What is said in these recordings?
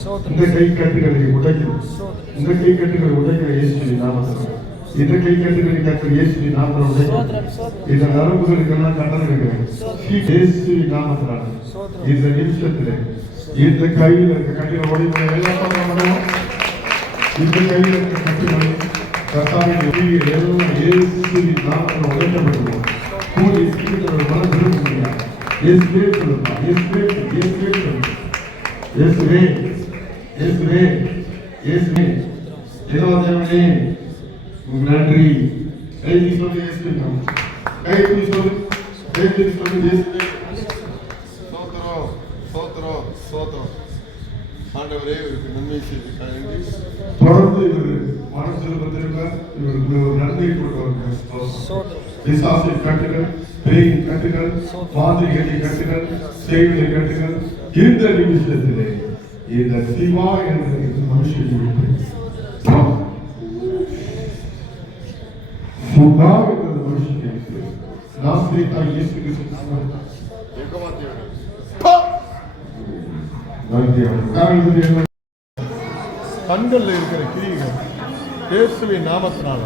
இந்த கை கட்டுகளை உடைக்கும், இந்த கை கட்டுகளை உடைக்கிற இயேசுவின் நாமத்தில், இந்த கை கட்டுகளை கட்டுற இயேசுவின் நாமத்தில் உடைக்கும். இந்த நரம்புகளுக்கெல்லாம் கட்டளை இருக்கிறேன் இயேசுவின் நாமத்தினால. இந்த நிமிஷத்துல இந்த கையில் இருக்க கட்டிட உடைமுறை எல்லாம் பண்ணுவோம். இந்த கையில் இருக்க கட்டுகளை கட்டாயம் எல்லாம் இயேசுவின் நாமத்தில் உடைக்கப்பட்டுவோம். கூடி மனம் விரும்ப முடியாது. இயேசுவே சொல்லுமா, இயேசுவே இயேசுவே சொல்லுமா, இயேசுவே இயேசுவே இயேசுவே தேவனே நன்றி. கைதி சொல்லு இயேசுவே, கைதி சொல்லு, கைதி சொல்லு இயேசுவே. சோத்திரம் சோத்திரம் சோத்திரம். ஆண்டவரே இவருக்கு நன்மை செய்திருக்காங்க. தொடர்ந்து இவர் மனசில் வந்திருக்கார். இவருக்கு ஒரு நன்மை கொடுக்க பிசாசை கட்டுகள், பேயின் கட்டுகள், மாதிரிகளை கட்டுகள், செய்தியை கட்டுகள் இந்த நிமிஷத்திலே இந்த சிவா என்ற மனுஷன் சிவா என்ற மனுஷன் நாஸ்ரேத்தா இயேசு கிறிஸ்து கண்களில் இருக்கிற கிரிகள் இயேசுவின் நாமத்தினால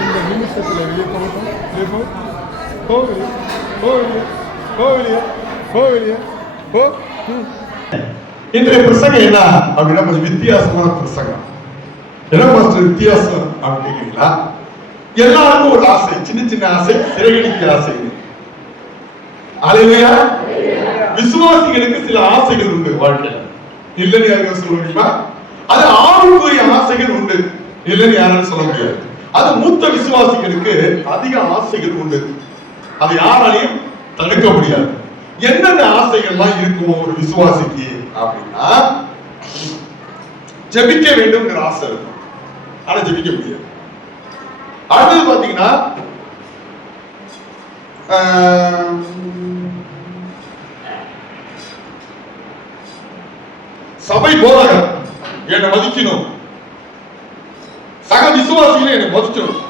இந்த நிமிஷத்தில் வெளியே போகட்டும். கோவிலியா கோவிலியா கோவிலியா கோவிலியா கோ. இன்றைய பிரசங்கம் என்ன அப்படின்னா கொஞ்சம் வித்தியாசமான பிரசங்கம். என்ன மாஸ்டர் வித்தியாசம் அப்படிங்கிறீங்களா? எல்லாருக்கும் ஒரு ஆசை, சின்ன சின்ன ஆசை, சிறகடிக்க ஆசை. அல்லேலூயா. விசுவாசிகளுக்கு சில ஆசைகள் உண்டு வாழ்க்கையில, இல்லைன்னு யாரும் சொல்ல முடியுமா? அது ஆவிக்குரிய ஆசைகள் உண்டு, இல்லைன்னு யாரும் சொல்ல முடியாது. அது மூத்த விசுவாசிகளுக்கு அதிக ஆசைகள் உண்டு, அது யாராலையும் தடுக்க முடியாது. என்னென்ன ஆசைகள்லாம் இருக்கும் ஒரு விசுவாசிக்கு அப்படின்னா, ஜெபிக்க வேண்டும்ங்கிற ஆசை இருக்கும், ஆனா ஜெபிக்க முடியாது. அடுத்தது பாத்தீங்கன்னா சபை போதகர் என்னை மதிக்கணும், சக விசுவாசிகளை என்னை மதிக்கணும்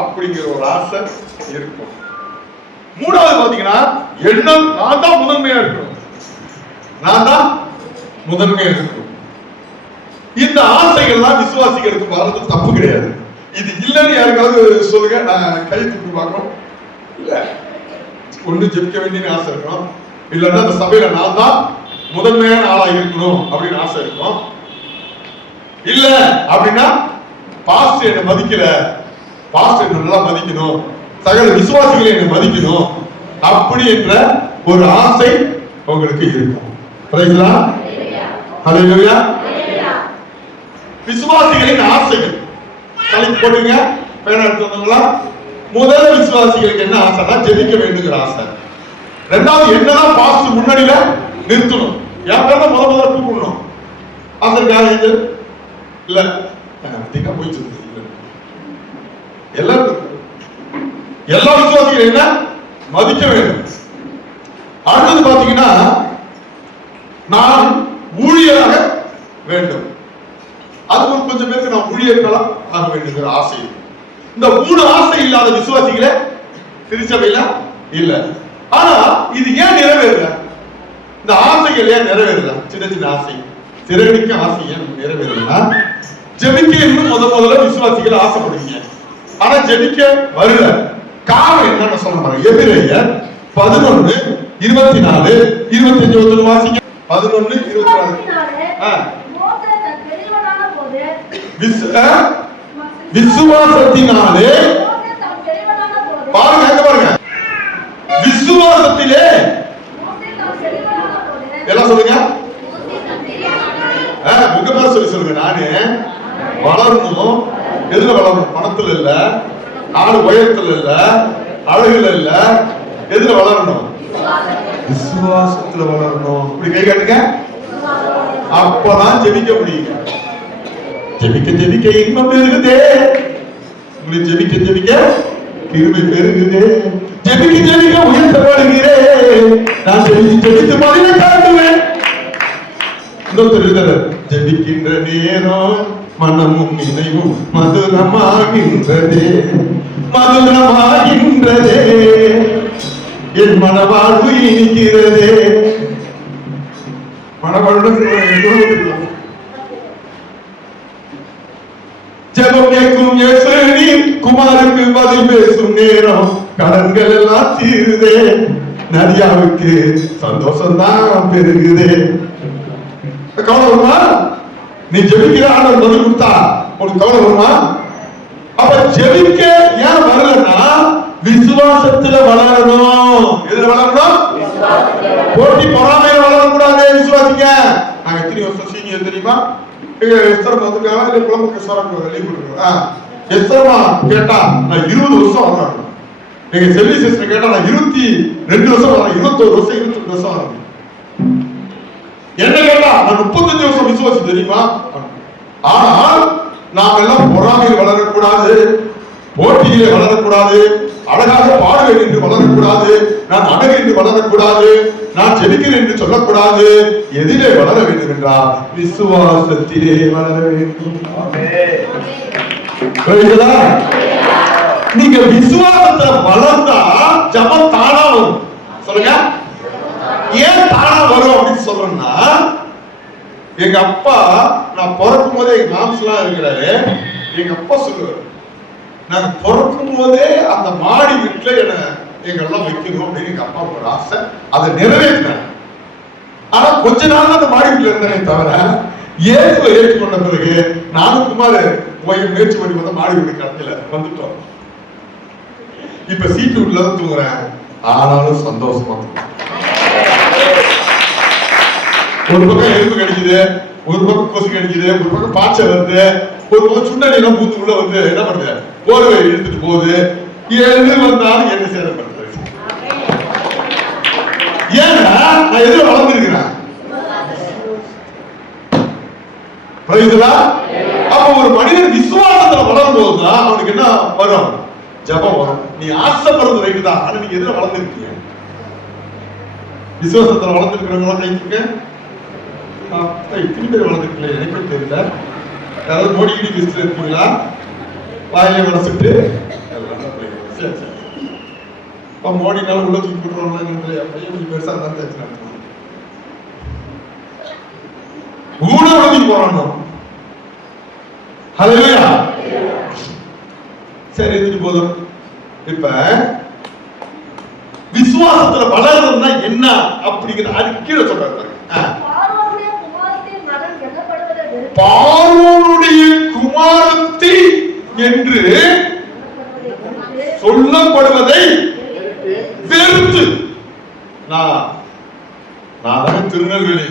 அப்படிங்கிற ஒரு ஆசை இருக்கும். மூணாவது பாத்தீங்கன்னா எண்ணம் நான் தான் முதன்மையா இருக்கணும், நான் தான் முதன்மையா இருக்கணும். இந்த ஆசைகள்லாம் விசுவாசிகளுக்கு வர்றது தப்பு கிடையாது. இது இல்லைன்னு யாருக்காவது சொல்லுங்க, நான் கை தூக்கி பார்க்கணும். இல்ல, ஒண்ணு ஜெபிக்க வேண்டிய ஆசை இருக்கணும், இல்லைன்னா அந்த சபையில நான் தான் முதன்மையான ஆளா இருக்கணும் அப்படின்னு ஆசை இருக்கும். இல்ல அப்படின்னா பாஸ்டர் என்னை மதிக்கல, பாஸ்டர் நல்லா மதிக்கணும், சகல விசுவாசிகளை என்னை மதிக்கணும் அப்படி என்ற ஒரு ஆசை உங்களுக்கு இருக்கும். விசுவாசிகளின் ஆசைகள் தலைக்கு போட்டுங்க, பேனா எடுத்துங்களா. முதல் விசுவாசிகளுக்கு என்ன ஆசைனா ஜெபிக்க வேண்டுங்கிற ஆசை. ரெண்டாவது என்னதான் பாஸ்டர் முன்னாடியில நிறுத்தணும், என் பேர முதல்ல கூப்பிடணும். ஆசைக்காக இது இல்ல போயிட்டு எல்லாருக்கும் எல்லா விசுவாசிகளும் என்ன மதிக்க வேண்டும். அடுத்தது பாத்தீங்கன்னா நான் ஊழியராக வேண்டும், அது கொஞ்சம் பேருக்கு நான் ஊழியர்களா ஆக வேண்டுங்கிற ஆசை. இந்த மூணு ஆசை இல்லாத விசுவாசிகளே திருச்சபையில இல்ல. ஆனா இது ஏன் நிறைவேறல? இந்த ஆசைகள் ஏன் நிறைவேறல? சின்ன சின்ன ஆசை, சிறகடிக்க ஆசை ஏன் நிறைவேறலன்னா, ஜெபிக்க இன்னும் முதல்ல விசுவாசிகள் ஆசைப்படுவீங்க, ஆனா ஜெபிக்க வரல. காரணம் என்னன்னு சொல்ல பாருங்க. எபிரேயர் 11:24 25 வாசிங்க. 11:24 விசுவாசத்தினாலே பாருங்க, எங்க பாருங்க, விசுவாசத்திலே எல்லாம் சொல்லுங்க, உங்க பேர் சொல்லி சொல்லுங்க. நானு வளரணும், எதுல வளரணும்? பணத்துல இல்ல, ஆடு உயரத்துல இல்ல, அழகுல இல்ல, எதுல வளரணும்? விசுவாசத்துல வளரணும். இப்படி கை காட்டுங்க, அப்பதான் ஜெபிக்க முடியுங்க. ஜெபிக்க ஜெபிக்க இன்பம் பெருகுதே, உங்களுக்கு ஜெபிக்க ஜெபிக்க கிருபை பெருகுதே, ஜெபிக்க ஜெபிக்க உயர்த்தப்படுகிறேன், நான் ஜெபித்து ஜெபித்து மதிலை காட்டுவேன். ஜெபிக்கின்ற நேரம் மனமும் நினைவும் மதுரமாகின்றதே, மதுரமாகின்றதே, என் மனவாழ்வு இனிக்கிறதே. மனவாழ்வு ஜெபம் கேட்கும் இயேசு நீ குமாருக்கு பதில் பேசும் நேரம் கடன்கள் எல்லாம் தீருதே நதியாவுக்கு சந்தோஷம் தான் பெருகுதே. கவலை வருமா? நீ ஜெபிக்கிற ஆண்டவர் பதில் கொடுத்தா உனக்கு கவலை வருமா? அப்ப ஜெபிக்க ஏன் வரலன்னா விசுவாசத்துல வளரணும். எதுல வளரணும்? போட்டி பொறாமையில வளரக்கூடாது. விசுவாசிங்க. நாங்க எத்தனை வருஷம் சீனியர் தெரியுமா? எஸ்தரம் வந்துருக்காங்க இல்ல குழம்புக்கு சொல்றாங்க லீவ் கொடுக்குறோம். எஸ்தரமா கேட்டா நான் 20 வருஷம் வளரணும். எங்க செல்வி சிஸ்டர் கேட்டா நான் 22 வருஷம் வரேன், 21 வருஷம் 22 வருஷம் வரேன். என்ன கேட்டா நான் 35 வருஷம் விசுவாசி தெரியுமா? ஆனால் நாம் எல்லாம் பொறாமையில் வளரக்கூடாது, போட்டியிலே வளரக்கூடாது, அழகாக பாடுவேன் என்று வளரக்கூடாது, நான் அழகு என்று வளரக்கூடாது, நான் ஜெபிக்கிறேன் என்று சொல்லக்கூடாது. எதிலே வளர வேண்டும் என்றால் விசுவாசத்திலே வளர வேண்டும். நீங்க விசுவாசத்துல வளர்ந்தா ஜபம் தானா வரும். சொல்லுங்க, ஏன் தானா வரும் அப்படின்னு சொல்றேன்னா, எங்க அப்பா நான் பிறக்கும் போதே எங்க மாம்சலாம் இருக்கிறாரு. எங்க அப்பா சொல்லுவாரு, நாங்க பிறக்கும் போதே அந்த மாடி வீட்டுல என்ன எங்கெல்லாம் வைக்கணும் அப்படின்னு எங்க அப்பா ஒரு ஆசை. அதை நிறைவேற்றினேன். ஆனா கொஞ்ச நாள் அந்த மாடி வீட்டுல இருந்தேனே தவிர இயேசுவை ஏற்றுக்கொண்ட பிறகு நானும் குமார் போய் முயற்சி பண்ணி வந்த மாடி வீட்டு கடத்தில வந்துட்டோம். இப்ப சீட்டு உள்ள தூங்குறேன், ஆனாலும் சந்தோஷமா. ஒரு பக்கம் எறும்பு கடிக்குது, ஒரு பக்கம் கொசு கடிக்குது, ஒரு பக்கம் பாய்ச்சல் வருது, ஒரு பக்கம் சுண்டலி எல்லாம் பூத்து உள்ள வந்து என்ன பண்ணுது, போர்வை இழுத்துட்டு போகுது. எது வந்தாலும் என்ன சேதம் பண்றது? ஏன்னா நான் எதிர வளர்ந்துருக்கிறேன். அப்ப ஒரு மனிதன் விசுவாசத்துல வளரும் போதுதான் அவனுக்கு என்ன வரும்? ஜபம் வரும். நீ ஆசைப்படுறது ரைட்டு தான், ஆனா நீங்க எதிர வளர்ந்துருக்கீங்க. விசுவாசத்துல வளர்ந்துருக்கிறவங்க கைக்கு இத்தனை பேர் வளர்ந்துருக்கீங்களே எனக்கு தெரியல. யாராவது மோடிக்கிடி லிஸ்ட்ல இருக்கீங்களா? வாயில வளர்த்துட்டு மோடினால உள்ள தூக்கி போட்டுருவாங்க. பெருசா தான் தெரிஞ்சு ஊழல் போராடணும். சரி, எதுக்கு போதும். இப்ப விசுவாசத்துல வளர்றதுன்னா என்ன அப்படிங்கிற அது கீழே சொல்றாங்க. பார்வோனுடைய குமாரத்தி என்று சொல்லப்படுவதை வெறுத்து, நான் திருநெல்வேலி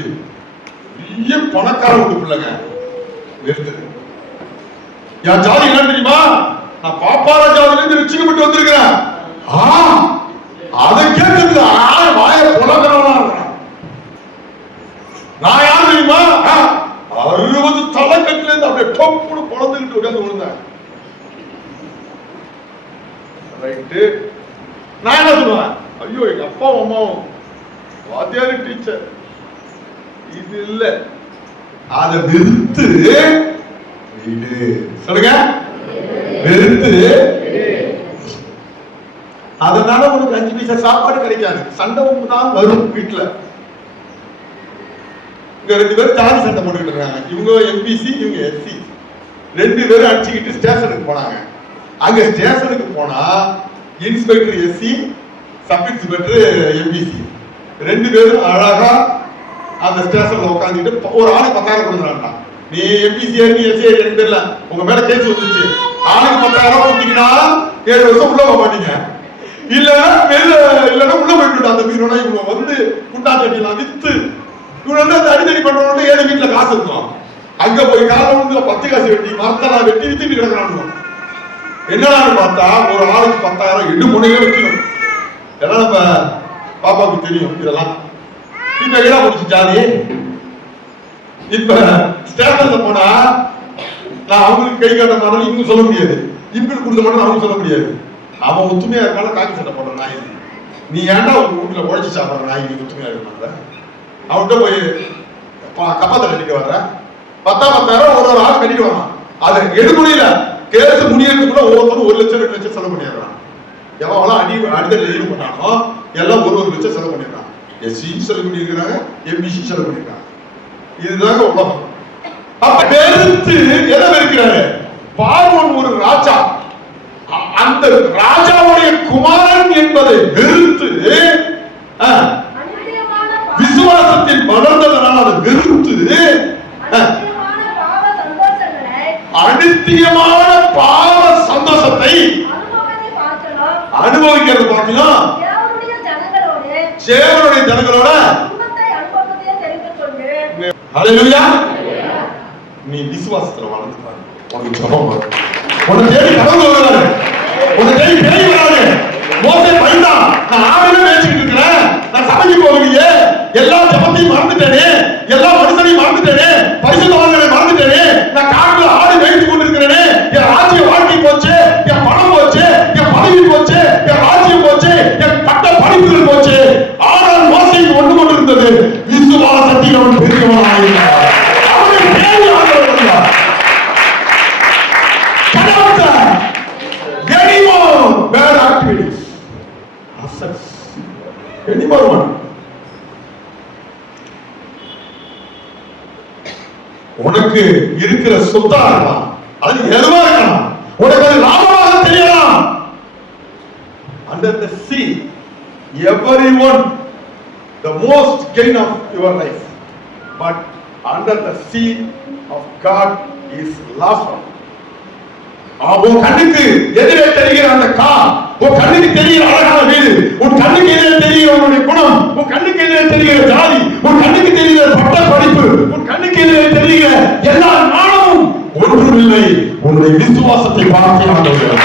பெரிய பணக்கார வீட்டு பிள்ளைங்க, வெறுத்து. என் ஜாதி என்ன தெரியுமா? நான் பாப்பார ஜாதியில இருந்து ரட்சிக்கப்பட்டு வந்திருக்கிறேன். அதை கேட்கறது வாய புலக்கிறவனா இருக்கிறான். நான் யார் தெரியுமா? 60 தலைக்கட்டுல இருந்து அப்படியே டொப்புன்னு பொழந்துக்கிட்டு உட்கார்ந்து விழுந்தேன். ரைட்டு. நான் என்ன சொல்லுவேன்? ஐயோ, எங்க அப்பாவும் அம்மாவும் வாத்தியாரு டீச்சர் இது இல்ல. அதை வெறுத்து வீடு சொல்லுங்க, வெறுத்து. அதனால உனக்கு 5 பைசா சாப்பாடு கிடைக்காது, சண்டை தான் வரும் வீட்டுல. இங்க 2 பேரும் ஜாதி சண்டை போட்டுக்கிட்டு இருக்காங்க. இவங்க எம்பிசி, இவங்க எஸ்சி. 2 பேரும் அடிச்சுக்கிட்டு ஸ்டேஷனுக்கு போனாங்க. அங்க ஸ்டேஷனுக்கு போனா inspector SC, sub inspector MBC. 2 பேரும் அழகா அந்த ஸ்டேஷன்ல உட்காந்துட்டு ஒரு ஆளுக்கு 10,000 கொடுக்குறாங்க. நீ எம்பிசி நீ எஸ்சி எனக்கு தெரியல, உங்க மேல கேஸ் வந்துச்சு. ஆளுக்கு 10,000 கொடுத்தீங்கன்னா 7 வருஷம் உள்ள போக மாட்டீங்க. இல்லன்னா உள்ள போயிட்டு அந்த மீனோட இவங்க வந்து குண்டாச்சட்டிலாம் வித்து இவங்க வந்து அந்த அடித்தடி பண்றவங்க ஏழு வீட்டுல காசு இருக்கும். அங்க போய் காலம் வந்து 10 காசு வெட்டி மரத்தெல்லாம் வெட்டி வித்துட்டு கிடக்குறாங்க. என்னடான்னு பார்த்தா ஒரு ஆளுக்கு 10,000 2 முனையே வைக்கணும். எல்லாம் நம்ம பாப்பாவுக்கு தெரியும் இதெல்லாம். இப்ப எல்லாம் முடிச்சு ஜாதி. இப்ப ஸ்டேஷன்ல போனா நான் அவங்களுக்கு கை காட்ட மாட்டாலும் இவங்க சொல்ல முடியாது, இவங்களுக்கு கொடுத்த மாட்டாலும் அவங்க சொல்ல முடியாது. அவன் ஒத்துமையா இருக்காலும் காக்கி சட்டை போடுற நாய். நீ ஏன்டா உங்க வீட்டுல உழைச்சி சாப்பிடுற நாய் நீ ஒத்துமையா இருக்க? அவன்கிட்ட போய் கப்பாத்தை கட்டிட்டு வர்ற 10,000 ஒரு ஆள் கட்டிட்டு வரான். அதை எடு முடியல, கேஸ் முடியறது கூட ஒவ்வொருத்தரும் 1 லட்சம் 2 லட்சம் செலவு பண்ணிடுறான். எவ்வளவு அடிதல் எழுதி பண்ணானோ எல்லாம் 1 லட்சம் செலவு பண்ணிடுறான். எஸ்சி செலவு பண்ணிருக்கிறாங்க, எம்பிசி செலவு பண்ணிருக்காங்க. இதுதாங்க உலகம். அப்ப வெறுத்து எதை வெறுக்கிறாரு? பார்வோன் ஒரு ராஜா. அந்த ராஜாவுடைய குமாரன் என்பதை வெறுத்து விசுவாசத்தில் வளர்ந்ததனால் அதை வெறுத்து அனித்தியமான பாவ சந்தோஷத்தை அனுபவிக்கிறது பார்க்கலாம். தேவனுடைய ஜனங்களோட ஹல்லேலூயா. நீ விசுவாசத்துல வளர்ந்து பாரு, உனக்கு ஜெபம் வரும். உன்னை தேடி கடவுள் வருவாரு, உன்னை தேடி பேய் வராது. மோசே பயந்தான், நான் ஆவில பேசிக்கிட்டு இருக்கிறேன், நான் சபைக்கு போகலையே, எல்லா ஜெபத்தையும் மறந்துட்டேனே, எல்லா மனுஷனையும் மறந்துட்டேனே, பரிசுத்தவான்களை மறந்துட்டேனே, நான் காட்டுல ஆடு மேய்த்து கொண்டிருக்கிறேனே, என் ராஜ்ய வாழ்க்கை போச்சு, என் பணம் போச்சு, என் பதவி போச்சு, என் ராஜ்யம் போச்சு, என் பட்ட படிப்புகள் போச்சு. ஆனால் மோசே ஒன்று கொண்டிருந்தது, விசுவாசத்தில் அவன் பெரியவனாக இருந்தான். அவனை பேய் ஆகிறவன் bad activities, assets, any more one. உனக்கு இருக்கிற சொத்தா இருக்கலாம், அது எதுவா இருக்கலாம், உனக்கு அது லாபமாக தெரியலாம். Under the sea, everyone, the most gain of your life, but under the sea of God is loss. உன் கண்ணுக்கு எதிரே தெரிகிற அந்த கார், உன் கண்ணுக்கு தெரிகிற அழகான வீடு, உன் கண்ணுக்கு எதிரே தெரிகிற உன்னுடைய குணம், உன் கண்ணுக்கு எதிரே தெரிகிற ஜாதி, உன் கண்ணுக்கு தெரிகிற பட்ட படிப்பு, உன் கண்ணுக்கு எதிரே தெரிகிற எல்லா நாளும் ஒன்றுமில்லை, உன்னுடைய விசுவாசத்தை பார்த்து ஆண்டவர்.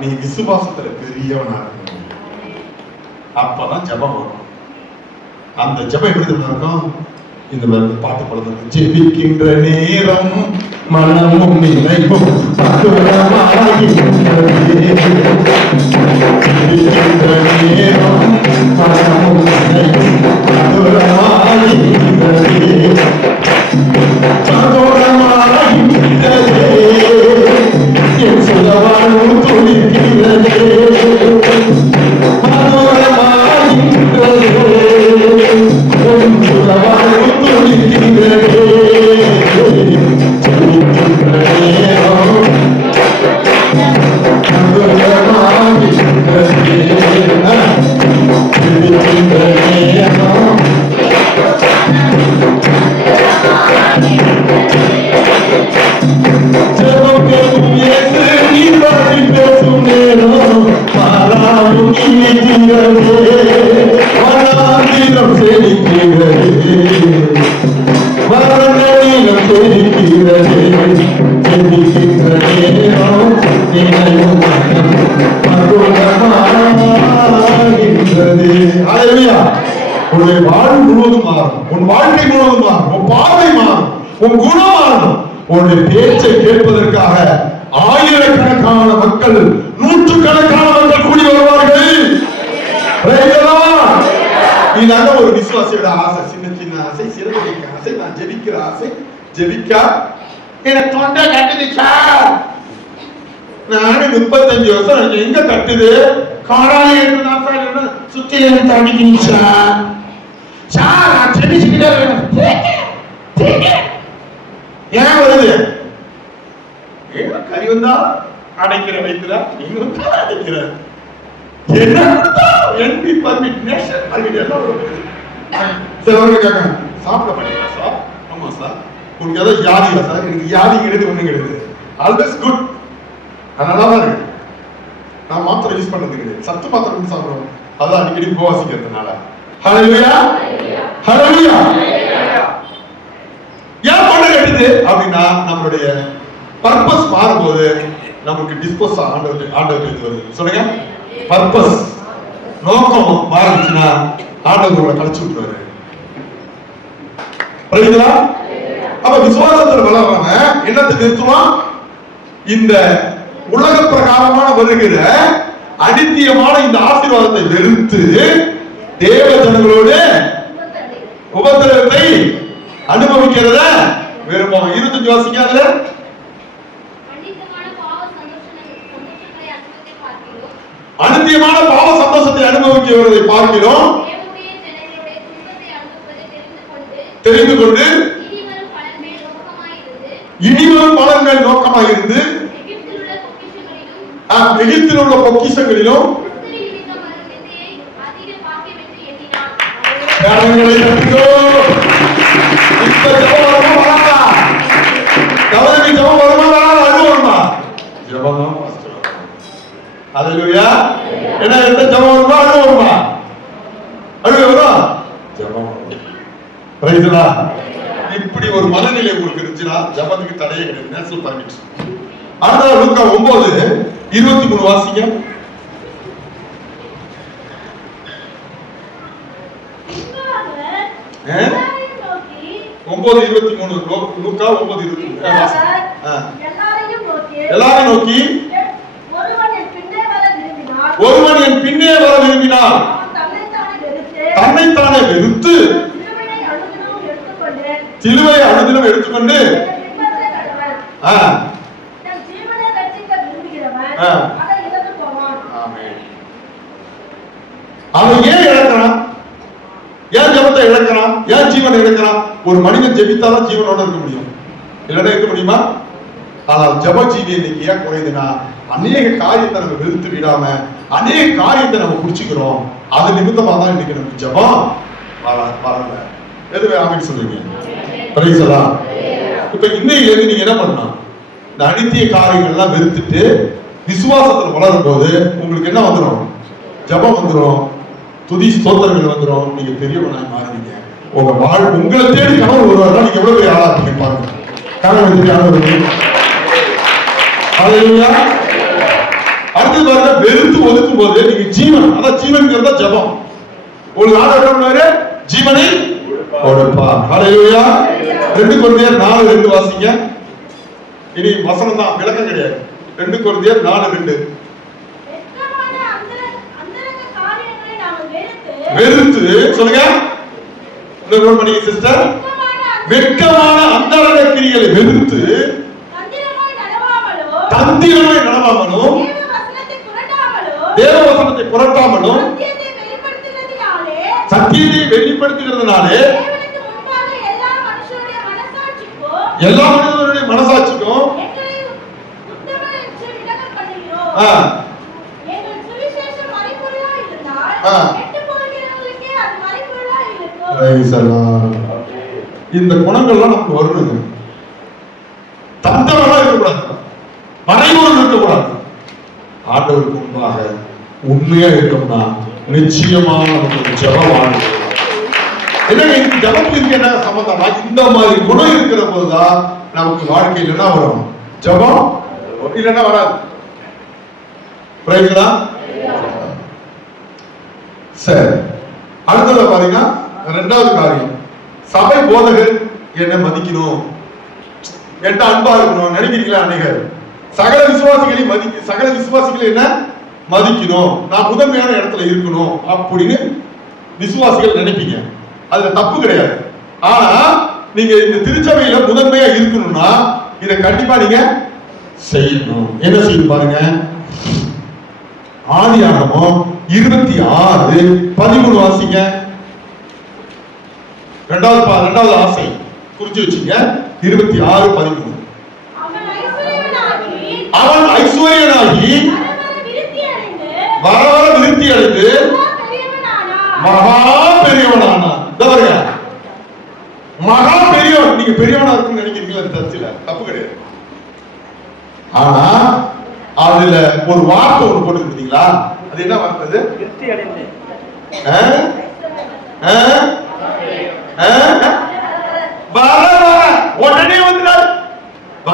நீ விசுவாசத்துல பெரியவனா இருக்கணும், அப்பதான் ஜெபம் வரும். அந்த ஜெபம் எப்படி இருக்கும்? இந்த மாதிரி பாட்டு பாடுறது, ஜெபிக்கின்ற நேரம் மனமும் நினைவும் ஜெபிக்கின்ற நேரம் மனமும் என் சுதவாழ்வு துணிக்கிறதே, உன்னுடைய வாழ்வு முழுவதும் மாறும், உன் வாழ்க்கை முழுவதும் மாறும், உன் பார்வை மாறும், உன் குணம் மாறும். உன்னுடைய பேச்சை கேட்பதற்காக ஆயிரக்கணக்கான மக்கள், நூற்றுக்கணக்கான மக்கள் கூடி வருவார்கள். இதாங்க ஒரு விசுவாசியோட ஆசை. சின்ன சின்ன ஆசை, சிறுவடிக்க ஆசை, நான் ஜெபிக்கிற ஆசை. ஜெபிக்கா எனக்கு தொண்டை கட்டுதுச்சா, நானு 35 வருஷம் எங்க கட்டுது, காரால சுத்தில தடிக்கிச்சா சார், நான் ஜெபிச்சுக்கிட்டே ஏன் வருது? கறி வந்தா அடைக்கிற வைக்கிற, நீங்க அடைக்கிற என்ன என்பி பர்மிட் நேஷன் பர்மிட் எல்லாம் சிலவங்க கேட்காங்க, சாப்பிட மாட்டீங்களா சார்? ஆமா சார். உங்களுக்கு ஏதாவது வியாதியா சார்? எனக்கு வியாதி கிடையாது, ஒண்ணு கிடையாது. ஆல்வேஸ் குட், நல்லா தான் இருக்கு. நான் மாத்திரை யூஸ் பண்ணது கிடையாது, சத்து மாத்திரை சாப்பிடுவோம், அதான் அடிக்கடி உபவாசிக்கிறதுனால. ஹல்லேலூயா, ஹல்லேலூயா. ஏன் பண்ண கட்டுது அப்படின்னா, நம்மளுடைய பர்பஸ் மாறும்போது நமக்கு டிஸ்போஸ் ஆண்டவர் வருது. சொல்லுங்க, பர்பஸ் நோக்கம் மாறிச்சுன்னா ஆண்டவரோட கழிச்சு விட்டுருவாரு. புரியுதுங்களா? அப்ப விசுவாசத்தில் வளர்றாங்க. என்னத்துக்கு நிறுத்துவான்? இந்த உலக பிரகாரமான வருகிற அனித்தியமான இந்த ஆசீர்வாதத்தை வெறுத்து தேவ ஜனங்களோடு உபத்திரவத்தை அனுபவிக்கிறத விரும்பும். 25 வாசிக்காத. அனித்தியமான பாவ சந்தோஷத்தை அனுபவிக்கிறதை பார்க்கிறோம், தெரிந்து கொண்டு இனிவரும் பலன் மேல் நோக்கமாக இருந்து எகிப்தில் உள்ள பொக்கிஷங்களிலும் கரங்களை தட்டுங்கோ. இப்ப ஜெபம் வருமா வராதா? கவலைக்கு ஜெபம் வருமா வராதா? அது வருமா? ஜெபம் தான் ஃபர்ஸ்ட் வரும். ஹalleluya. என்ன எந்த ஜெபம் வருமா அது வருமா? அது வரும். ஜெபம். Praise the Lord. இப்படி ஒரு மனநிலை உங்களுக்கு இருந்துச்சுன்னா ஜெபத்துக்கு தடையே கிடையாது. Natural permission. அடுத்த லூக்கா 9:23 வாசிங்க. லூக்கா 9:23 எல்லாரையும் நோக்கி ஒருவன் என் பின்னே வர விரும்பினால் தன்னைத்தானே வெறுத்து சிலுவையை அனுதினம் எடுத்துக்கொண்டு அவன் ஏன் இழக்கிறான்? ஏன் ஜெபத்தை இழக்கிறான்? ஏன் ஜீவனை இழக்கிறான்? ஒரு மனிதன் ஜெபித்தாதான் ஜீவனோட இருக்க முடியும், இல்லைன்னா இருக்க முடியுமா? ஆனால் ஜெப ஜீவி இன்னைக்கு ஏன் குறையுதுன்னா அநேக காரியத்தை நம்ம வெறுத்து விடாம அநேக காரியத்தை நம்ம குடிச்சுக்கிறோம். அது நிமித்தமா தான் இன்னைக்கு நமக்கு ஜெபம் வரல. எதுவே ஆமென் சொல்லுங்க. Praise the Lord. இப்ப இன்னையில இருந்து நீங்க என்ன பண்ணணும்? இந்த அனித்திய காரியங்கள் எல்லாம் வெறுத்துட்டு விசுவாசத்துல வளரும் போது உங்களுக்கு என்ன வந்துடும்? ஜெபம் வந்துடும், துதி ஸ்தோத்திரங்கள் வந்துடும். நீங்க பெரியவனாய் மாறுவீங்க. உங்க வாழ்வு உங்களை தேடி கனவு வருவாரா? நீங்க எவ்வளவு பெரிய ஆளா இருக்கீங்க பாருங்க. கனவு தேடி ஆள் வருவீங்க. ஹalleluya. அடுத்து பாருங்க, வெறுத்து ஒதுக்கும் போது நீங்க ஜீவன், அதான் ஜீவன்ங்கிறத ஜெபம். ஒரு ஆண்டவரே ஜீவனை கொடுப்பார். ஹalleluya. 2 கொரிந்தியர் 4:2 வாசிங்க. இனி வசனம் தான், விளக்கம் கிடையாது. 2 கொரிந்தியர் 4:2. வெறுத்து சொல்லுங்க. இந்த நோட் பண்ணிக்க சிஸ்டர். வெட்கமான அந்தரங்க கிரியைகளை வெறுத்து தந்திரமாய் நடவாமலும் தேவ வசனத்தை புரட்டாமலும் சத்தியத்தை வெளிப்படுத்துகிறதுனாலே எல்லா மனிதனுடைய மனசாட்சிக்கும் இந்த குணங்கள்லாம் நமக்கு வரணுங்க. தந்திரமா இருக்கக்கூடாது, மறைமுகம் இருக்கக்கூடாது. ஆண்டவருக்கு முன்பாக உண்மையா இருக்கணும்னா நிச்சயமா நமக்கு ஜெபம் ஆகும். ஜபத்துக்கு என்ன சம்பந்தம்? இந்த மாதிரி குணம் இருக்கிற போதுதான் நமக்கு வாழ்க்கையில் என்ன வரும்? ஜபம் இல்லைன்னா வராது. புரியுங்களா? சரி, அடுத்தது பாருங்க. 2வது காரியம், சபை போதகர் என்ன மதிக்கணும், என்கிட்ட அன்பா இருக்கணும் நினைக்கிறீங்களா? அநேகர் சகல விசுவாசிகளை என்ன மதிக்கணும், நான் முதன்மையான இடத்துல இருக்கணும் அப்படின்னு விசுவாசிகள் நினைப்பீங்க. அதுல தப்பு கிடையாது. ஆனா நீங்க இந்த திருச்சபையில முதன்மையா இருக்கணும்னா இதை கண்டிப்பா நீங்க செய்யணும். என்ன செய்யணும் பாருங்க. ஆதியாகமம் 26:13 வாசிங்க. 2வது ஆசை குறிச்சு வச்சுங்க. 26:13. அவன் ஐஸ்வர்யனாகி வர வர விருத்தி அடைந்து மகா பெரியவனானா. மகா பெரியவன். நீங்க பெரியவனா இருக்குன்னு நினைக்கிறீங்களா? சர்ச்சில் தப்பு கிடையாது. ஆனா அதுல ஒரு வார்த்தை ஒன்று போட்டு கொடுத்தீங்களா? அது என்ன வார்த்தை? உடனே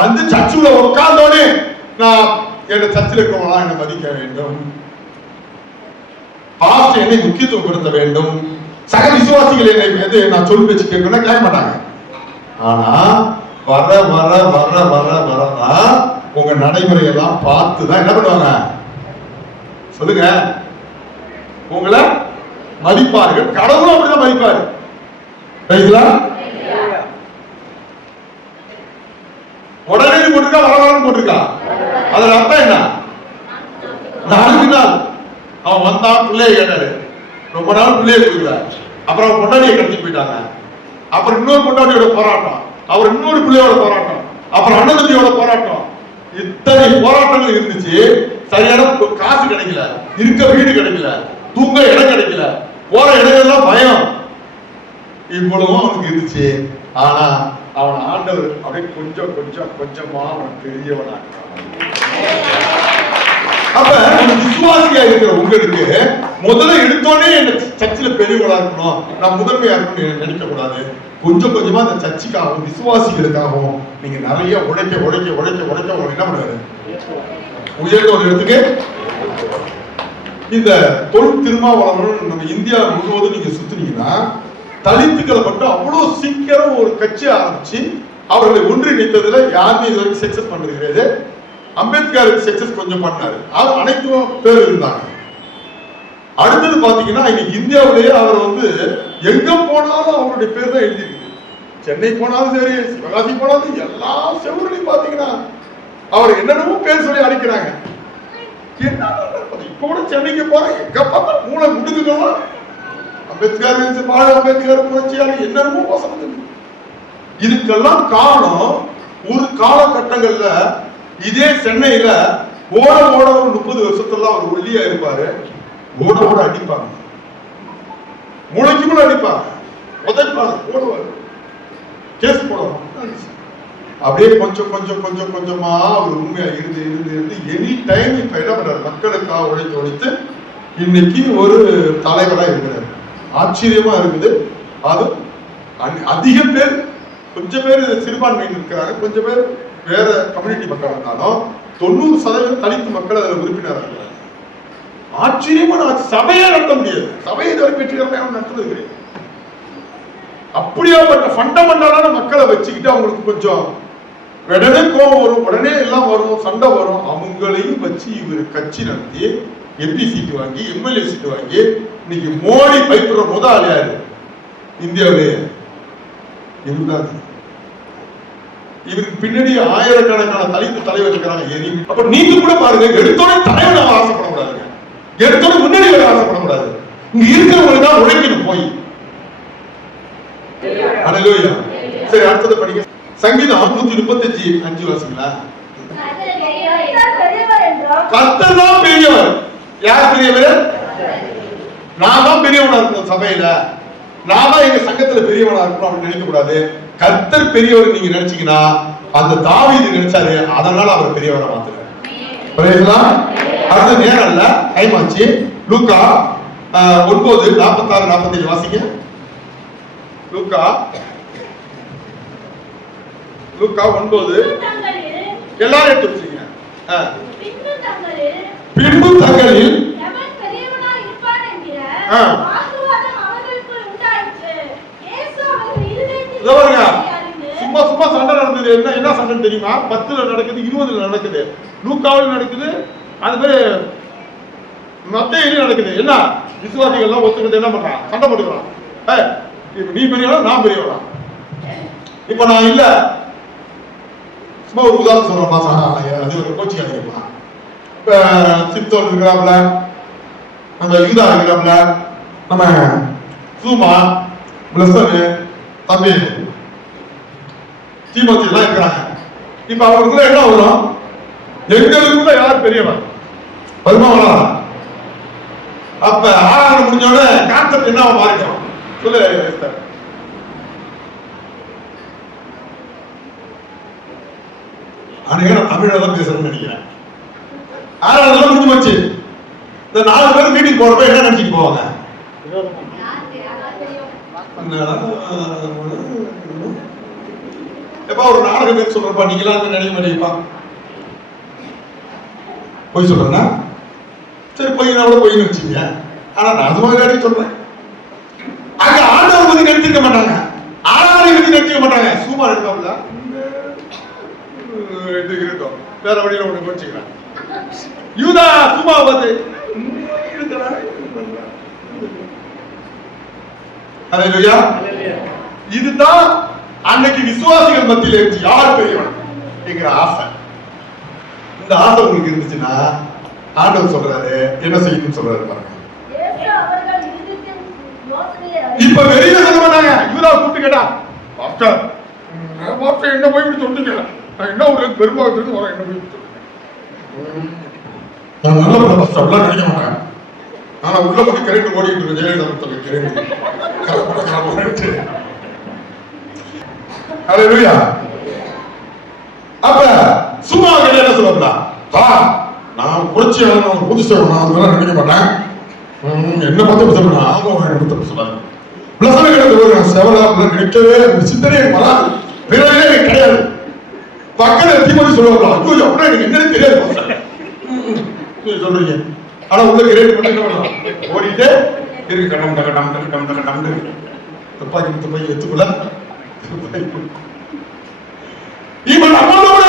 வந்து சர்ச்சுல உட்கார்ந்தோடனே நான் என் சர்ச்சில் இருக்கவங்களா என்னை மதிக்க வேண்டும், பாஸ்டர் என்னை முக்கியத்துவப்படுத்த வேண்டும், சக விசுவாசிகள் என்னை நான் சொல்லி வச்சு கேட்கணும் கேட்க மாட்டாங்க. ஆனா வர வர வர வர வரதான் உங்க நடைமுறையெல்லாம் பார்த்துதான் என்ன பண்ணுவாங்க சொல்லுங்க, உங்களை மதிப்பார்கள். கடவுளும் அப்படிதான் மதிப்பாரு. உடனே போட்டிருக்கா, வரவரம் போட்டிருக்கா. அதுல அர்த்தம் என்ன? 4 நாள் அவன் வந்தான், பிள்ளைய கேட்டாரு. ரொம்ப நாள் பிள்ளைய கொடுக்கல. அப்புறம் பொண்டாடியை கடிச்சு போயிட்டாங்க. அப்புறம் இன்னொரு பொண்டாட்டியோட போராட்டம், அப்புறம் இன்னொரு பிள்ளையோட போராட்டம், அப்புறம் அண்ணன் தம்பியோட போராட்டம். இத்தனை போராட்டங்கள் இருந்துச்சு. சரியான காசு கிடைக்கல, இருக்க வீடு கிடைக்கல, தூங்க இடம் கிடைக்கல, போற இடங்கள்லாம் பயம். இவ்வளவும் அவனுக்கு இருந்துச்சு. ஆனா அவன் ஆண்டவர் அப்படியே கொஞ்சம் கொஞ்சம் கொஞ்சமா அவன் பெரியவனாக. அப்ப விசுவாசியா இருக்கிற உங்களுக்கு முதல்ல எடுத்தோடனே இந்த சர்ச்சில் பெரியவங்களா இருக்கணும், நான் முதன்மையா இருக்கணும்னு நினைக்க கூடாது. கொஞ்சம் கொஞ்சமா அந்த சர்ச்சுக்காகவும் விசுவாசிகளுக்காகவும் நீங்க நிறைய உழைக்க உழைக்க உழைக்க உழைக்க உங்களுக்கு என்ன பண்ணுவாரு, உயர்ந்த ஒரு இடத்துக்கு. இந்த தொழில் திருமாவளவன் நம்ம இந்தியா முழுவதும் நீங்க சுத்தினீங்கன்னா தலித்துக்களை மட்டும் அவ்வளவு சீக்கிரம் ஒரு கட்சி ஆரம்பிச்சு அவர்களை ஒன்றிணைத்ததுல யாருமே இது வரைக்கும் சக்சஸ் பண்ணது கிடையாது. அம்பேத்கருக்கு சக்சஸ் கொஞ்சம் பண்ணாரு, அவர் அனைத்து பேர் இருந்தாங்க. அடுத்தது பாத்தீங்கன்னா இன்னைக்கு இந்தியாவிலேயே அவர் வந்து எங்க போனாலும் அவருடைய பேர் தான் எழுதிருக்கு. சென்னை போனாலும் சரி, சிவகாசி போனாலும் எல்லா செவர்களையும் பாத்தீங்கன்னா அவர் என்னென்னமோ பேர் சொல்லி அழைக்கிறாங்க. என்ன இப்ப கூட சென்னைக்கு போறேன், எங்க பார்த்தா மூளை முடுக்குதான் அம்பேத்கர், பால அம்பேத்கர், புரட்சியாளி, என்னென்னமோ வசனம். இதுக்கெல்லாம் காரணம் ஒரு காலகட்டங்கள்ல இதே சென்னையில ஓட ஓட ஒரு 30 வருஷத்துல அவர் ஒல்லியா இருப்பாரு. ஓட ஓட அடிப்பாங்க, மூளைக்கு மூளை அடிப்பாங்க, உதைப்பாங்க, ஓடுவாரு, கேஸ் போடுவாங்க. அப்படியே கொஞ்சம் கொஞ்சம் கொஞ்சம் கொஞ்சமா அவர் உண்மையா இருந்து இருந்து இருந்து எனி டைம் இப்ப என்ன பண்றாரு, மக்களுக்காக உழைத்து உழைத்து இன்னைக்கு ஒரு தலைவரா இருக்கிறார். ஆச்சரியமா இருக்குது. அது அதிக பேர், கொஞ்சம் பேர் சிறுபான்மையில் இருக்கிறாங்க, கொஞ்சம் பேர் வேற கம்யூனிட்டி மக்கள் இருந்தாலும் 90% தலித்து மக்கள் அதில் உறுப்பினராக இருக்கிறாங்க. ஆச்சரியமான சபையை நடத்த முடியாது, சபையை வெற்றிகரமாக நடத்துவது கிடையாது. அப்படியாப்பட்ட ஃபண்டமெண்டலான மக்களை வச்சுக்கிட்டு அவங்களுக்கு கொஞ்சம் உடனே கோபம் வரும், உடனே எல்லாம் வரும், சண்டை வரும். அவங்களையும் வச்சு இவர் கட்சி நடத்தி எம்பி சீட்டு வாங்கி எம்எல்ஏ சீட்டு வாங்கி இன்னைக்கு மோடி பயப்படுற முதல் யாரு இந்தியாவிலே? இவருதான். இவருக்கு பின்னாடி ஆயிரக்கணக்கான தலித்து தலைவர் இருக்கிறாங்க. அப்ப நீங்க கூட பாருங்க, எடுத்தோட தலைவர் நம்ம ஆசைப்படக்கூடாதுங்க, எடுத்தோட முன்னாடி ஆசைப்படக்கூடாது. இங்க இருக்கிறவங்களுக்கு தான் உழைக்கணும் போய். அல்லேலூயா. சரி, அடுத்தது படிங்க. சங்கீதம் 135:5 வாசிங்களா? கர்த்தர் தான் பெரியவர். யார் பெரியவர்? நான் தான் பெரியவனா இருக்கணும் சபையில, நான் தான் எங்க சங்கத்துல பெரியவனா இருக்கணும் அப்படின்னு நினைக்க கூடாது. கர்த்தர் பெரியவர் நீங்க நினைச்சீங்கன்னா அந்த தாவீது நினைச்சாரு, அதனால அவர் பெரியவரை மாத்துறாரு. அடுத்த நேரம் இல்ல, டைம் ஆச்சு. லூக்கா 9:46-47 வாசிங்க. லூக்கா 9 எல்லாரும் எடுத்து வச்சுங்க. பின்பு தங்களில் சும்மா சும்மா சண்டை நடந்தது. என்ன சண்டை தெரியுமா? 10ல நடக்குது, 20ல நடக்குது, லூக்காவில் நடக்குது, அது பேரு மத்தேயுல நடக்குது. என்ன விசுவாசிகள் எல்லாம் ஒத்துக்கிட்டு என்ன பண்றான்? சண்டை போட்டுக்கிறான். நீ பெரியவனா, நான் பெரியவனா? இப்ப நான் இல்ல, சும்மா ஒரு உதாரணம் சொல்றேன், அது ஒரு கோச்சிங் அடிக்கலாம். இப்ப சிப்தோல் இருக்கிறாப்ல, நம்ம யூதா இருக்கிறாப்ல, நம்ம சூமா, பிளஸனு, தம்பி தீமோத்தி எல்லாம் இருக்கிறாங்க. இப்ப அவங்களுக்குள்ள என்ன வரும்? எங்களுக்குள்ள யார் பெரியவன்? வருமாவளா? அப்ப ஆராதனை முடிஞ்சோட கான்செப்ட் என்ன மாறிடும் சொல்லு. அன்னைக்கு நான் தமிழ தான் பேசுறேன்னு நினைக்கிறேன். ஆராதனை முடிஞ்சு போச்சு. இந்த 4 பேர் மீட்டிங் போறப்ப என்ன நினைச்சிட்டு போவாங்க? எப்ப ஒரு நாடகம் பேர் சொல்றப்பா, நீங்களா நினைக்க மாட்டீங்கப்பா. போய் சொல்றேன்னா சரி, பொய்னா கூட பொய்னு வச்சுங்க. ஆனா நான் அது மாதிரி சொல்றேன். அங்க ஆண்டவர் பத்தி நினைச்சிருக்க மாட்டாங்க, ஆராதனை பத்தி நினைச்சிக்க மாட்டாங்க. சும்மா இருக்காப்ல இருக்கும், வேற வழியில ஒண்ணு வச்சுக்கிறான். யூதா சும்மா பார்த்து இதுதான் அன்னைக்கு விசுவாசிகள் மத்தியில இருந்துச்சு யார் பெரியவன் என்கிற ஆசை. இந்த ஆசை உங்களுக்கு இருந்துச்சுன்னா ஆண்டவர் சொல்றாரு என்ன செய்யணும்னு சொல்றாரு பாருங்க. இப்ப வெளியில சொல்ல மாட்டாங்க. யூதா கூப்பிட்டு கேட்டா பாஸ்டர் பாஸ்டர் என்ன போய் இப்படி சொல்லிட்டீங்க, நான் என்ன ஒரு பெரும்பாகத்திலிருந்து வரேன், என்ன போய் நான் நல்ல பண்ண பாஸ்டர் அப்படிலாம் நினைக்க மாட்டேன். ஆனா உள்ள போய் கரெக்ட் ஓடிட்டு இருக்கு ஜெயலலிதா அப்ப சும்மா என்ன சொல்லா நான் புரட்சி புதுசு நான் நினைக்க மாட்டேன். என்ன பத்தி சொல்லணும் அவங்க சொல்லாது நினைக்கவே சிந்தனையே வராது, பிறகு கிடையாது. பக்கத்துல தீபதி சொல்லுவாங்க அப்படின்னா எனக்கு என்னன்னு தெரியாது சொல்றீங்க. ஆனா உள்ள கிரேட் பண்ணி என்ன பண்ணலாம், ஓடிட்டு இருக்கு கடம் டக டம் டக டம் டக டம் துப்பாக்கி துப்பாக்கி எத்துக்குள்ள இவன் நம்மளோட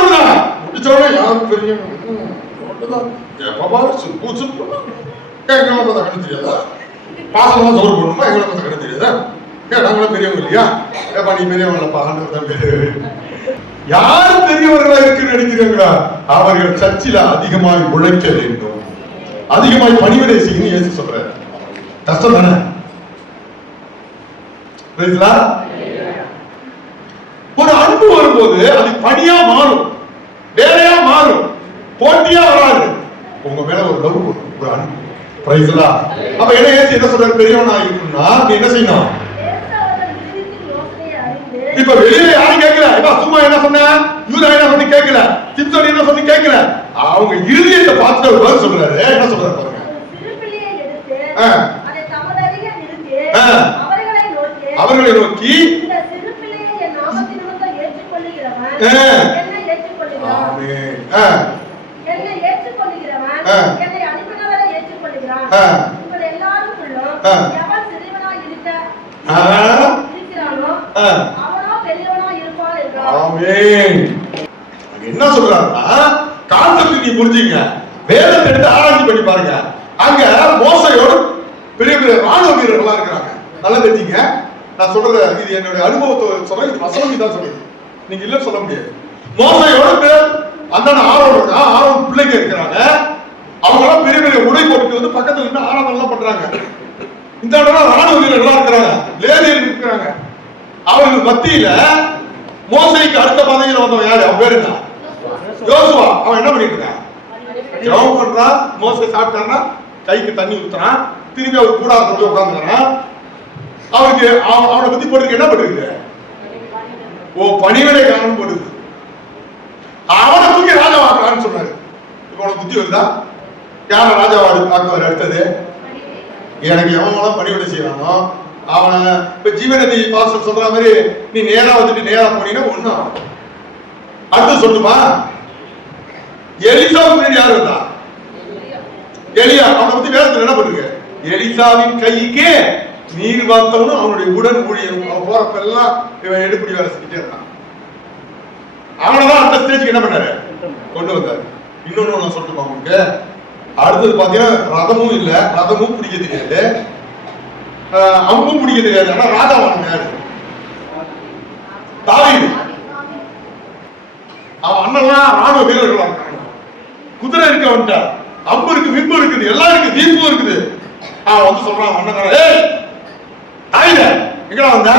முடிச்சோட யாரும் தெரியும் பூச்சு எங்களை பார்த்தா கண்ணு தெரியாதா, பாசமா சோறு போடணுமா எங்களை பார்த்தா கண்ணு தெரியாதா, நாங்களும் பெரியவங்க இல்லையா, ஏப்பா நீ பெரியவங்களப்பா தான் பெரிய யார் பெரியவர்களா இருக்கு நினைக்கிறீங்களா, அவர்கள் சர்ச்சில அதிகமாக உழைக்க வேண்டும், அதிகமாய் பணிவிடை செய்யணும் இயேசு சொல்றாரு. கஷ்டம் தானே? ஒரு அன்பு வரும்போது அது பணியா மாறும், வேலையா மாறும், போட்டியா வராது. உங்க மேல ஒரு லவ் ஒரு அன்பு. பிரைஸ்லா. அப்ப என்ன இயேசு என்ன சொல்றாரு, பெரியவனா இருக்கணும்னா நீ என்ன செய்யணும்? இப்ப வெளியில யாரும் கேட்கல, இப்ப சும்மா என்ன சொன்ன, யூதா என்ன சொல்லி கேட்கல, சிம்சோன் என்ன சொல்லி கேட்கல, அவங்க இறுதியத்தை பார்த்து ஒரு பதில் சொல்றாரு. என்ன சொல்றாரு பாருங்க, அவர்களை நோக்கி என்ன சொல்றாருன்னா கான்செப்ட் நீ புரிஞ்சுங்க, வேதத்தை எடுத்து ஆராய்ச்சி பண்ணி பாருங்க. அங்க மோசையோடு பெரிய பெரிய ராணுவ வீரர்களா இருக்கிறாங்க. நல்லா தெரிஞ்சுங்க, நான் சொல்றது இது என்னுடைய அனுபவத்தை சொல்றேன், இது வசனம் தான் சொல்றேன், நீங்க இல்ல சொல்ல முடியாது. மோசையோடு அண்ணன் ஆரோன் பிள்ளைங்க இருக்கிறாங்க, அவங்க எல்லாம் பெரிய பெரிய உடை போட்டு வந்து பக்கத்துல இருந்து ஆராதனை எல்லாம் பண்றாங்க. இந்த ராணுவ வீரர்களா இருக்கிறாங்க, லேவியர்கள் இருக்கிறாங்க. அவர்கள் மத்தியில மோசைக்கு அடுத்த பதவியில வந்தவன் யாரு, அவன் பேரு என்ன, யோசுவா. அவன் என்ன பண்ணிட்டு இருக்கான், ஜெபம் பண்றான். மோசை சாப்பிட்டான்னா கைக்கு தண்ணி ஊத்துறான், திரும்பி அவர் கூடாரத்துல போய் உட்கார்ந்துறான். அவருக்கு அவனை பத்தி போட்டு என்ன பண்ணிருக்கு, ஓ பணிவிடை காரணம் போடுது. அவனை தூக்கி ராஜாவாக்குறான்னு சொன்னாரு. இப்ப உனக்கு புத்தி வருதா, யார ராஜாவாக்குவார் அடுத்தது? எனக்கு எவன் பணிவிடை செய்யறானோ அவனை இப்ப ஜீவநதி பாஸ்டர் சொல்ற மாதிரி நீ நேரா வந்துட்டு நேரா போனீங்கன்னா ஒண்ணும் அடுத்து சொல்லுமா. எலிசாவுக்கு முன்னாடி யாரு இருந்தா, எலியா. அவனை பத்தி வேதத்துல என்ன பண்ணுங்க, எலிசாவின் கைக்கே நீர் பார்த்தவனும் அவனுடைய உடன் ஊழியரும். அவன் போறப்ப எல்லாம் இவன் எடுப்படி வேலை செஞ்சுட்டே இருந்தான். அவனதான் அந்த ஸ்டேஜ்க்கு என்ன பண்ணாரு, கொண்டு வந்தாரு. இன்னொன்னு நான் சொல்லிட்டு உங்களுக்கு, அடுத்தது பாத்தீங்கன்னா ரதமும் இல்ல, ரதமும் பிடிக்க தெரியாது, அம்பும் பிடிக்க தெரியாது. ஆனா ராஜாவான யாரு, தாவீது. அவன் அண்ணெல்லாம் ராணுவ வீரர்களா இருக்காங்க, குதிரை இருக்க வந்துட்டா, அம்பு இருக்கு, விம்பு இருக்குது, எல்லாம் இருக்கு, தீபம் இருக்குது. அவன் வந்து சொல்றான் அண்ணன், ஏய் தாயில எங்கடா வந்த,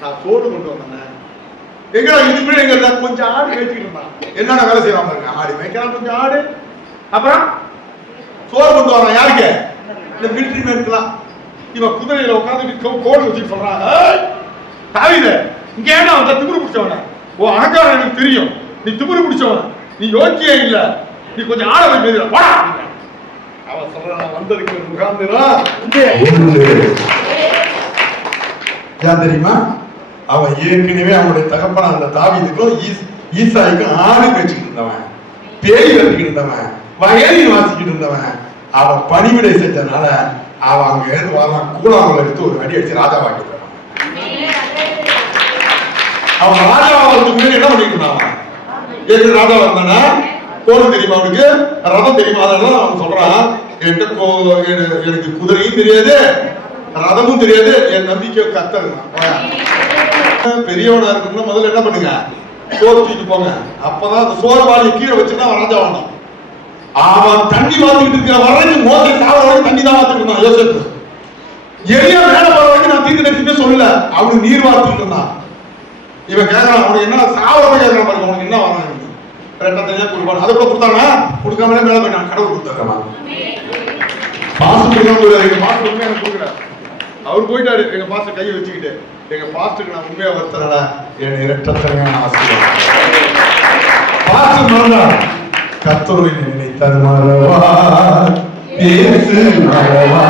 நான் சோறு கொண்டு வந்தேன். எங்கடா இதுக்குள்ள எங்க கொஞ்சம் ஆடு மேய்ச்சிட்டு இருந்தான். என்னென்ன வேலை செய்யறான் பாருங்க, ஆடு மேய்க்கிறான், கொஞ்சம் ஆடு, அப்புறம் சோறு கொண்டு வரான். யாருக்கு, இந்த மிலிட்டரி மேனுக்குலாம். இவன் குதிரையில உட்காந்து கோடு வச்சுட்டு சொல்றான், தாயில இங்க ஏன்னா அவன் திமிரு பிடிச்சவன, ஓ அகங்காரம் எனக்கு தெரியும், நீ திமிரு பிடிச்சவன், நீ யோக்கியே இல்ல, நீ கொஞ்சம் ஆட வைக்க போடா. அவன் சொல்றான், வந்ததுக்கு ஒரு முகாந்திரம் ஏன் தெரியுமா, அவன் ஏற்கனவே அவனுடைய தகப்பன அந்த தாவீதுக்கும் ஈசாய்க்கும் ஆடு வச்சுக்கிட்டு இருந்தவன், பேய் வச்சுக்கிட்டு இருந்தவன், வயலில் வாசிக்கிட்டு இருந்தவன். அவன் பணிவிடை செஞ்சதுனால அவன் அங்க இருந்து வரலாம், கூழாங்கல எடுத்து ஒரு அடி அடிச்சு ராஜாவாக்கி போறான். அவன் ராஜாவாகிறதுக்கு முன்னாடி என்ன பண்ணிட்டு இருந்தான், ஏற்கனவே ராஜா வந்தானா போன தெரியுமா, அவனுக்கு ரதம் தெரியுமா, அதெல்லாம் அவன் சொல்றான், எனக்கு குதிரையும் தெரியாது, ரதமும் தெரியாது, என் நம்பிக்கை கத்தர். பெரியவனா இருக்கணும்னா முதல்ல என்ன பண்ணுங்க, சோறு தூக்கிட்டு போங்க. அப்பதான் அந்த சோறு வாளியை கீழே வச்சுதான் அவன் ராஜா வந்தான். அவன் தண்ணி வாத்திக்கிட்டு இருக்கிற வரைக்கும், மோசை சாவ வரைக்கும் தண்ணி தான் வாத்திட்டு இருந்தான் யோசேப்பு. எலியா மேல போற வரைக்கும் நான் தீர்க்க சொல்லல, அவனுக்கு நீர் வாத்திட்டு இருந்தான். இவன் கேட்கறான், அவனுக்கு என்ன சாவரமா கேட்கறான் பாருங்க, உனக்கு என்ன வாங்க ரெண்டா தனியா கொடுப்பான். அதை கூட கொடுத்தாங்க, கொடுக்காமலே மேல போயிட்டான். கடவுள் கொடுத்தாருமா பாஸ்டர் கொடுக்காம போயிடாரு. எங்க பாஸ்டர் உண்மையா எனக்கு கொடுக்குறாரு. அவர் போயிட்டாரு. எங்க பாஸ்டர் கையை வச்சுக்கிட்டு, எங்க பாஸ்டருக்கு நான் உண்மையா வருத்தறேன், என் இரட்டத்தனையான ஆசீர்வாதம். பாஸ்டர் மறந்தா கர்த்தரை நினைத்தார் மறவா பேசு மறவா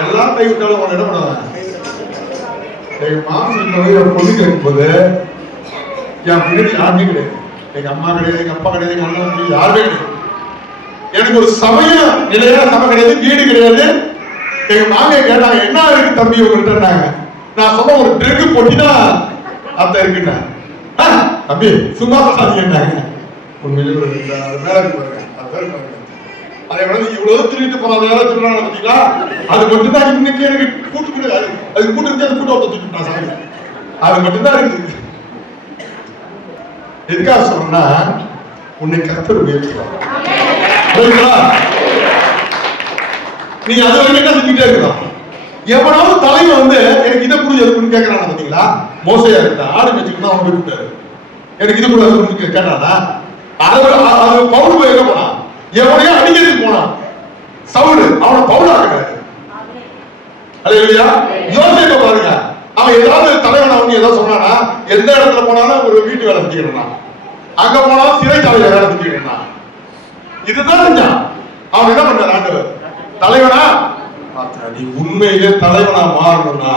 எல்லாம் கை விட்டாலும் உன என்ன பண்ணுவாங்க? எங்க மாசம் பொண்ணு கேட்கும்போது என் பின்னாடி யாருமே கிடையாது. எங்க அம்மா கிடையாது, எங்க அப்பா கிடையாது, எங்க அண்ணன் யாருமே கிடையாது. எனக்கு ஒரு சமயம் நிலையான சபை கிடையாது, வீடு கிடையாது. எங்க மாமியை கேட்டாங்க, என்ன இருக்கு தம்பி உங்கள்கிட்ட? நான் சொன்ன ஒரு ட்ரிங்க் போட்டிதான் அத்தை இருக்குன்னா, தம்பி சும்மா சாதிக்கிட்டாங்க. உண்மையிலே மேல இருக்கு பாருங்க, அது பாருங்க. அதை வந்து இவ்வளவு திருட்டு போறாங்க பாத்தீங்களா? அது மட்டும்தான் இன்னைக்கு எனக்கு கூட்டு கிடையாது. அது கூட்டு இருந்து அந்த கூட்ட ஒருத்தர் சாமி, அது மட்டும்தான் இருக்குது. எதுக்காக சொன்னா, உன்னை கர்த்தர் உயர்த்துவார். நீங்க அது வரைக்கும் என்ன செஞ்சுட்டே இருக்கலாம். எவனாவது தலைவன் வந்து எனக்கு இதை கூட எதுக்குன்னு கேட்கறான் பாத்தீங்களா? மோசையா இருக்கா, ஆடு வச்சுக்கிட்டு அவன் போய் கூட்டாரு, எனக்கு இது கூட எதுக்குன்னு கேட்டானா? அது பவுல் போய் எங்க போனான்? எவனையோ அடிக்கிறதுக்கு போனான் சவுல், அவனை பவுலா இருக்காரு. அல்லேலூயா. யோசேப்பை பாருங்க, அவன் ஏதாவது தலைவன் அவன் ஏதாவது சொன்னானா, எந்த இடத்துல போனாலும் ஒரு வீட்டு வேலை செஞ்சுக்கிறான், அங்க போனாலும் சிறைச்சாலையில வேலை செஞ்சுக்கிறான். இதுதான் செஞ்சான். அவன் என்ன பண்றான்? ஆண்டவர் தலைவனா, நீ உண்மையிலே தலைவனா மாறணும்னா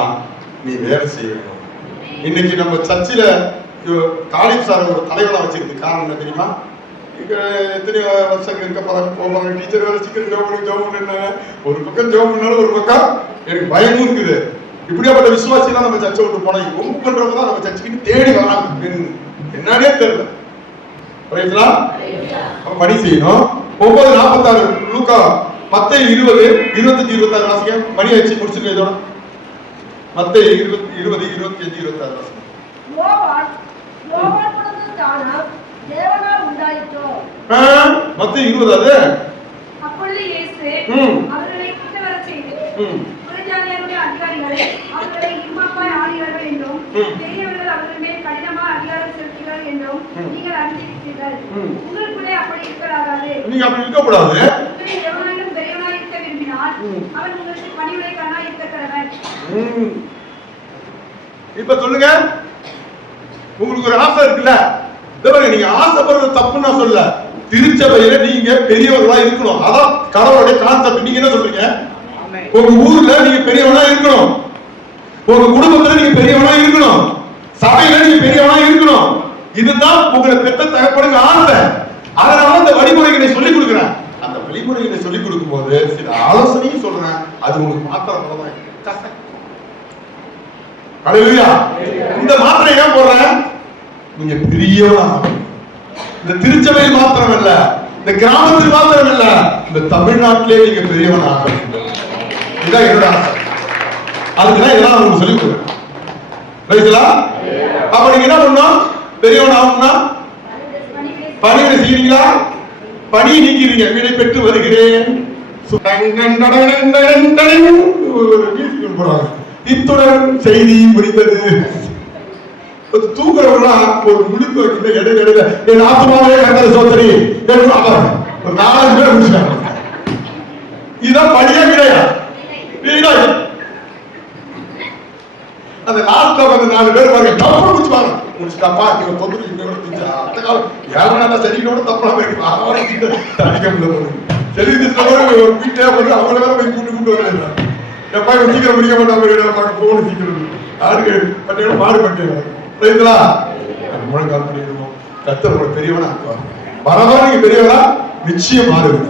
நீ வேலை செய்யணும். இன்னைக்கு நம்ம சர்ச்சில காலிப் சார் ஒரு தலைவனா வச்சிருக்கு. காரணம் என்ன தெரியுமா? எத்தனை வருஷங்கள் இருக்க போவாங்க, டீச்சர் வேலை சீக்கிரம் ஜோம் பண்ண, ஒரு பக்கம் ஜோம் பண்ணாலும் ஒரு பக்கம் எனக்கு பயமும் இருக்குது. இப்படியாப்பட்ட விசுவாசியெல்லாம் நம்ம சர்ச்சை விட்டு போனா ரொம்ப பண்றவங்க தான் நம்ம சர்ச்சுக்கு தேடி வராங்க. என்னன்னே தெரியல. பணி செய்யணும். 9:46 லூக்கா, மத்தேயு 20:25-26 வாசிங்க. மணி ஆச்சு, முடிச்சுட்டு இதோட மத்தேயு 20:25-26 வாசிங்க. மத்தேயு 20 அது. அப்பொழுது இயேசு அவர்களை கிட்ட வரச் செய்து, புறஜாதியாருடைய அதிகாரிகளே அவர்களை இன்பமாய் ஆளுகிறார்கள் என்றும், பெரியவர்கள் அவர்கள் மேல் கடினமாக அதிகாரம் செலுத்துகிறார்கள் என்றும் நீங்கள் அறிந்திருக்கிறீர்கள். உங்களுக்குள்ளே அப்படி இருக்கக்கூடாது. நீங்க அப்படி இருக்கக்கூடாது. உங்களில் எவனாயிலும் பெரியவனாய் இருக்க விரும்பினால் அவன் உங்களுக்கு பணிவிடைக்காரனாய் இருக்க கடவன். இப்ப சொல்லுங்க, உங்களுக்கு ஒரு ஆசை இருக்குல்ல, நீங்க ஆசைப்படுறது தப்புன்னு நான் சொல்ல. திருச்சபையில நீங்க பெரியவர்களா இருக்கணும். அதான் கடவுளுடைய கான்செப்ட். நீங்க என்ன சொல்றீங்க? உங்க ஊர்ல நீங்க பெரியவனா இருக்கணும், உங்க குடும்பத்துல நீங்க பெரியவனா இருக்கணும், சபையில நீங்க பெரியவனா இருக்கணும். இதுதான் உங்களை பெற்ற தகப்பனுக்கு ஆசை. அதனால இந்த வழிமுறைகளை சொல்லிக் கொடுக்குறேன். அந்த வழிமுறைகளை சொல்லிக் கொடுக்கும் போது சில ஆலோசனையும் சொல்றேன். அது உங்களுக்கு மாத்திரம் இந்த மாத்திரை ஏன் போடுறேன்? நீங்க பெரியவனா, இந்த திருச்சபையில் மாத்திரம் இல்ல, இந்த கிராமத்தில் மாத்திரம் இல்ல, இந்த தமிழ்நாட்டிலே நீங்க பெரியவன் ஆக வேண்டும். இதான் என்னோட ஆசை. அதுக்குதான் இதெல்லாம் உங்களுக்கு சொல்லி கொடுக்குறேன். ரைட்டுங்களா? அப்ப நீங்க என்ன பண்ணணும்? பெரியவன் ஆகணும்னா பணியை செய்வீங்களா? பணியை நீக்கிறீங்க. வீடை பெற்று வருகிறேன். இத்துடன் செய்தி முடிந்தது. தூங்குறவங்களா ஒரு முடிப்பு வைக்கிற இடையில என் ஆத்மாவே கண்டது சோதரி ஒரு 4 பேர் முடிச்சாங்க. இதான் பணியே கிடையாது. அந்த லாஸ்ட்ல வந்து 4 பேர் பாருங்க தப்பு முடிச்சுவாங்க. முடிச்சுட்டாப்பா இவங்க தொந்தரவு இன்னொரு அந்த காலம் ஏழனா சரியோட தப்பா இருக்கு. தனிக்க முடியல. சரி ஒரு வீட்டே வந்து அவங்கள வேற போய் கூட்டு வரல. எப்பா சீக்கிரம் முடிக்க மாட்டாங்க. போன் சீக்கிரம் ஆடு பட்டேன் மாடு பட்டேன். ரைட்டுங்களா? முழங்கால் பண்ணிடுவோம். கர்த்தர் பெரியவனா வர நீங்க பெரியவனா நிச்சயம் மாறுவீங்க.